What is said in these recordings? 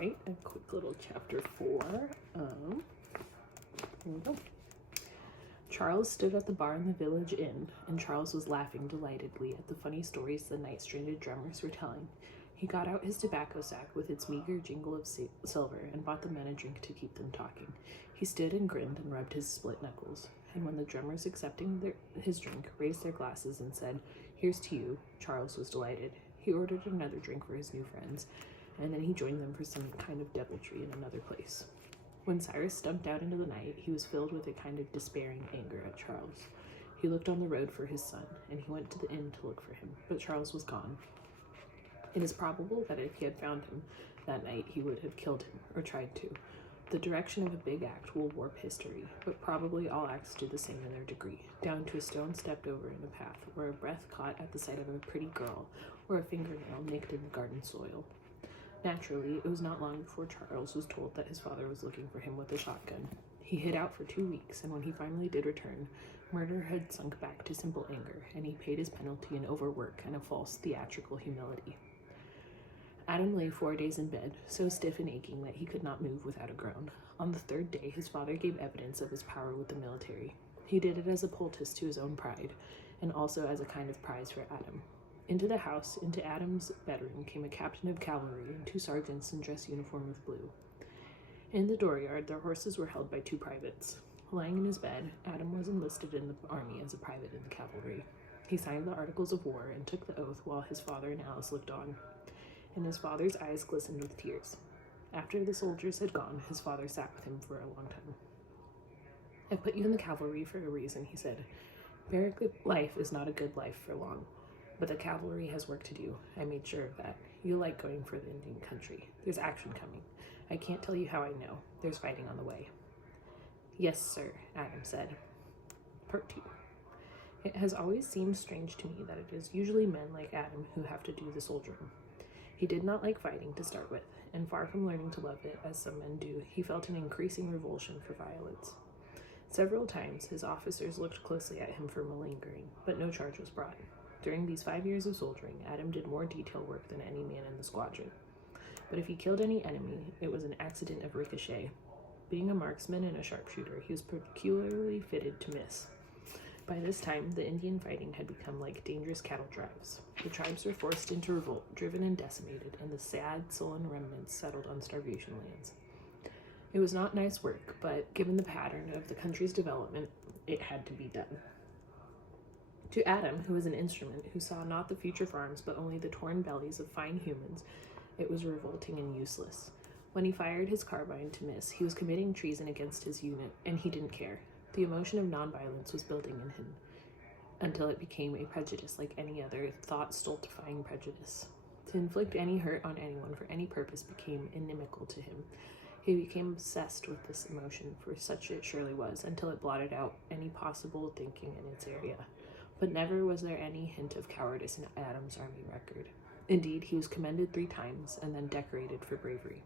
Alright, a quick little chapter 4. Here we go. Charles stood at the bar in the village inn, and Charles was laughing delightedly at the funny stories the night-stranded drummers were telling. He got out his tobacco sack with its meager jingle of silver and bought the men a drink to keep them talking. He stood and grinned and rubbed his split knuckles, and when the drummers, accepting his drink, raised their glasses and said, "Here's to you," Charles was delighted. He ordered another drink for his new friends, and then he joined them for some kind of deviltry in another place. When Cyrus stumped out into the night, he was filled with a kind of despairing anger at Charles. He looked on the road for his son, and he went to the inn to look for him, but Charles was gone. It is probable that if he had found him that night, he would have killed him, or tried to. The direction of a big act will warp history, but probably all acts do the same in their degree, down to a stone stepped over in a path, or a breath caught at the sight of a pretty girl, or a fingernail nicked in the garden soil. Naturally, it was not long before Charles was told that his father was looking for him with a shotgun. He hid out for 2 weeks, and when he finally did return, murder had sunk back to simple anger, and he paid his penalty in overwork and a false theatrical humility. Adam lay 4 days in bed, so stiff and aching that he could not move without a groan. On the 3rd day, his father gave evidence of his power with the military. He did it as a poultice to his own pride, and also as a kind of prize for Adam. Into the house, into Adam's bedroom, came a captain of cavalry and 2 sergeants in dress uniform of blue. In the dooryard, their horses were held by 2 privates. Lying in his bed, Adam was enlisted in the army as a private in the cavalry. He signed the Articles of War and took the oath while his father and Alice looked on, and his father's eyes glistened with tears. After the soldiers had gone, his father sat with him for a long time. "I put you in the cavalry for a reason," he said. "Barrack life is not a good life for long. But the cavalry has work to do. I made sure of that. You like going for the Indian country. There's action coming. I can't tell you how I know. There's fighting on the way." "Yes, sir," Adam said. Part 2. It has always seemed strange to me that it is usually men like Adam who have to do the soldiering. He did not like fighting to start with, and far from learning to love it, as some men do, he felt an increasing revulsion for violence. Several times his officers looked closely at him for malingering, but no charge was brought. During these 5 years of soldiering, Adam did more detail work than any man in the squadron. But if he killed any enemy, it was an accident of ricochet. Being a marksman and a sharpshooter, he was peculiarly fitted to miss. By this time, the Indian fighting had become like dangerous cattle drives. The tribes were forced into revolt, driven and decimated, and the sad, sullen remnants settled on starvation lands. It was not nice work, but given the pattern of the country's development, it had to be done. To Adam, who was an instrument, who saw not the future farms but only the torn bellies of fine humans, it was revolting and useless. When he fired his carbine to miss, he was committing treason against his unit, and he didn't care. The emotion of nonviolence was building in him, until it became a prejudice like any other thought-stultifying prejudice. To inflict any hurt on anyone for any purpose became inimical to him. He became obsessed with this emotion, for such it surely was, until it blotted out any possible thinking in its area. But never was there any hint of cowardice in Adam's army record. Indeed, he was commended 3 times and then decorated for bravery.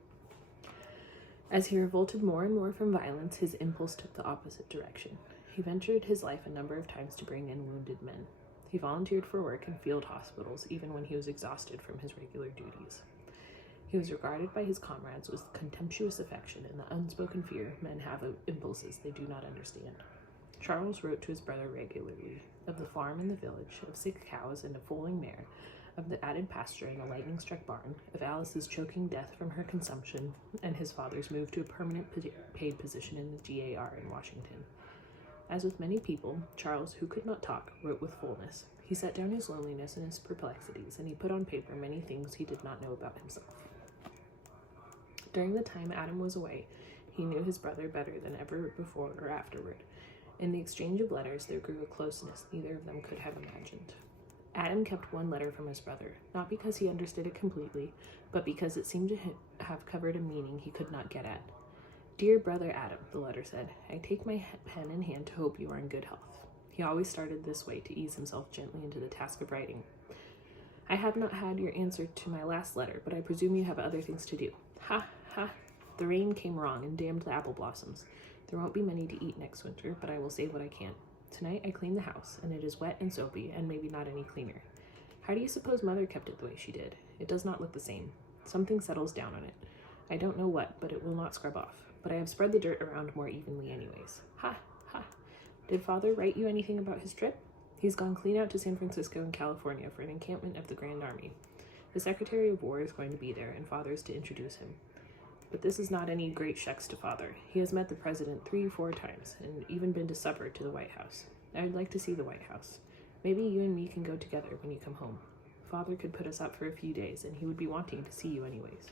As he revolted more and more from violence, his impulse took the opposite direction. He ventured his life a number of times to bring in wounded men. He volunteered for work in field hospitals, even when he was exhausted from his regular duties. He was regarded by his comrades with contemptuous affection and the unspoken fear men have of impulses they do not understand. Charles wrote to his brother regularly of the farm in the village, of sick cows and a foaling mare, of the added pasture in the lightning-struck barn, of Alice's choking death from her consumption, and his father's move to a permanent paid position in the GAR in Washington. As with many people, Charles, who could not talk, wrote with fullness. He set down his loneliness and his perplexities, and he put on paper many things he did not know about himself. During the time Adam was away, he knew his brother better than ever before or afterward. In the exchange of letters, there grew a closeness neither of them could have imagined. Adam kept 1 letter from his brother, not because he understood it completely, but because it seemed to have covered a meaning he could not get at. "Dear brother Adam," the letter said, "I take my pen in hand to hope you are in good health." He always started this way to ease himself gently into the task of writing. "I have not had your answer to my last letter, but I presume you have other things to do. Ha, ha! The rain came wrong and damned the apple blossoms. There won't be many to eat next winter, but I will save what I can. Tonight I cleaned the house, and it is wet and soapy, and maybe not any cleaner. How do you suppose Mother kept it the way she did? It does not look the same. Something settles down on it. I don't know what, but it will not scrub off. But I have spread the dirt around more evenly anyways. Ha, ha. Did Father write you anything about his trip? He's gone clean out to San Francisco and California for an encampment of the Grand Army. The Secretary of War is going to be there, and Father's to introduce him. But this is not any great shakes to Father. He has met the President 3 or 4 times, and even been to supper to the White House. I would like to see the White House. Maybe you and me can go together when you come home. Father could put us up for a few days, and he would be wanting to see you anyways.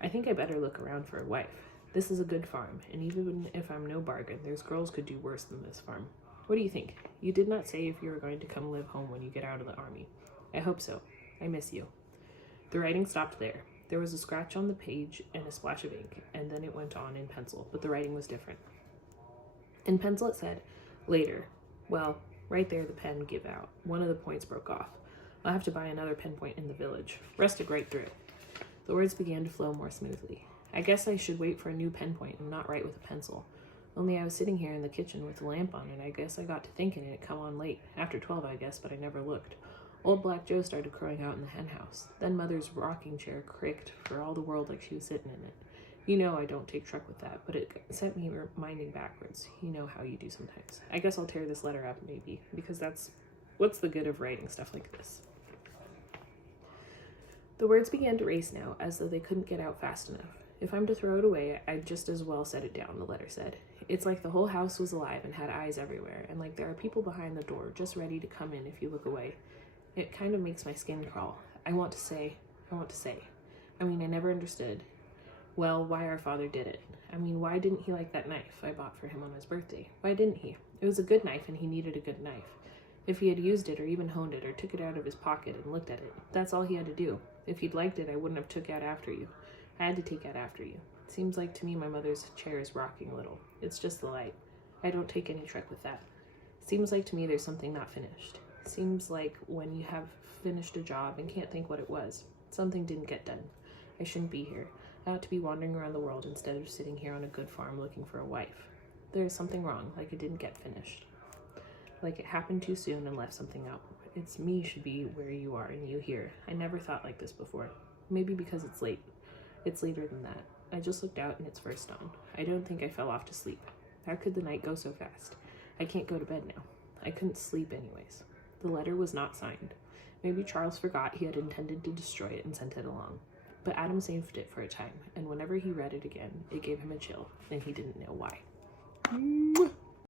I think I better look around for a wife. This is a good farm, and even if I'm no bargain, there's girls could do worse than this farm. What do you think? You did not say if you were going to come live home when you get out of the army. I hope so. I miss you. The writing stopped there. There was a scratch on the page and a splash of ink, and then it went on in pencil, but the writing was different. In pencil it said, later. Well, right there the pen gave out. One of the points broke off. I'll have to buy another pen point in the village. Rusted right through it. The words began to flow more smoothly. I guess I should wait for a new pen point and not write with a pencil. Only I was sitting here in the kitchen with the lamp on, and I guess I got to thinking it come on late. After 12, I guess, but I never looked. Old Black Joe started crowing out in the hen house. Then Mother's rocking chair creaked for all the world like she was sitting in it. You know I don't take truck with that, but it sent me minding backwards. You know how you do sometimes. I guess I'll tear this letter up, maybe, because what's the good of writing stuff like this? The words began to race now, as though they couldn't get out fast enough. If I'm to throw it away, I'd just as well set it down, the letter said. It's like the whole house was alive and had eyes everywhere, and like there are people behind the door, just ready to come in if you look away. It kind of makes my skin crawl. I want to say. I mean, I never understood. Well, why our father did it. I mean, why didn't he like that knife I bought for him on his birthday? Why didn't he? It was a good knife, and he needed a good knife. If he had used it, or even honed it, or took it out of his pocket and looked at it, that's all he had to do. If he'd liked it, I wouldn't have took out after you. I had to take out after you. Seems like to me my mother's chair is rocking a little. It's just the light. I don't take any trick with that. Seems like to me there's something not finished. Seems like when you have finished a job and can't think what it was. Something didn't get done. I shouldn't be here. I ought to be wandering around the world instead of sitting here on a good farm looking for a wife. There's something wrong, like it didn't get finished. Like it happened too soon and left something out. It's me should be where you are and you here. I never thought like this before. Maybe because it's late. It's later than that. I just looked out and it's first dawn. I don't think I fell off to sleep. How could the night go so fast? I can't go to bed now. I couldn't sleep anyways. The letter was not signed. Maybe Charles forgot he had intended to destroy it and sent it along. But Adam saved it for a time, and whenever he read it again, it gave him a chill, and he didn't know why.